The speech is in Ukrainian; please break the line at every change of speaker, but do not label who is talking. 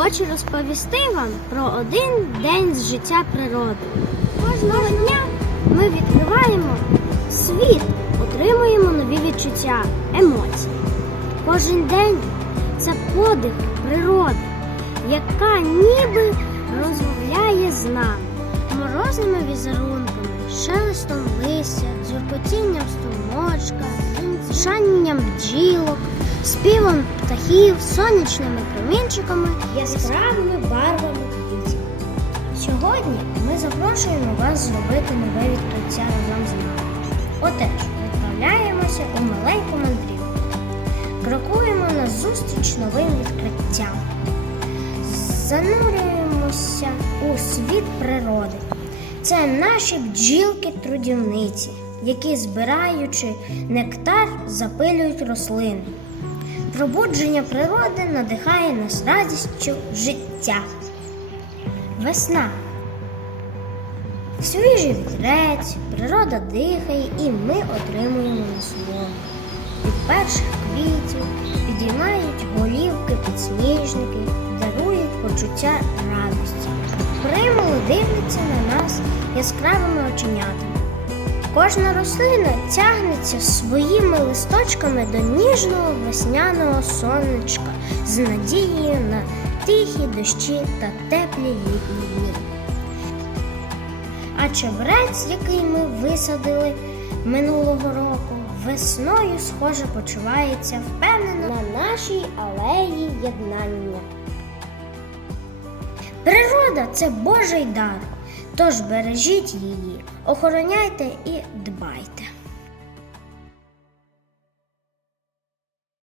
Хочу розповісти вам про один день з життя природи. Кожного дня ми відкриваємо світ, отримуємо нові відчуття, емоції. Кожен день це подих природи, яка ніби розмовляє з нами морозними візерунками, шелестом листя, дзюркотінням струмочка, шанням бджілок, співом птахів, сонячними промінчиками, яскравими барвами квітів. Сьогодні ми запрошуємо вас зробити нове відкриття разом з нами. Отеж відправляємося у маленьку мандрівку. Крокуємо на зустріч новим відкриттям. Занурюємося у світ природи. Це наші бджілки-трудівниці, які, збираючи нектар, запилюють рослини. Пробудження природи надихає нас радістю життя. Весна. Свіжий вітрець, природа дихає, і ми отримуємо насолоду. Від перших квітів підіймають голівки підсніжники, дарують почуття радості. Примули дивляться на нас яскравими оченятами. Кожна рослина тягнеться своїми листочками до ніжного весняного сонечка з надією на тихі дощі та теплі літні дні. А чебрець, який ми висадили минулого року, весною схоже почувається впевнено на нашій алеї єднання. Природа це Божий дар, тож бережіть її, охороняйте і дбайте.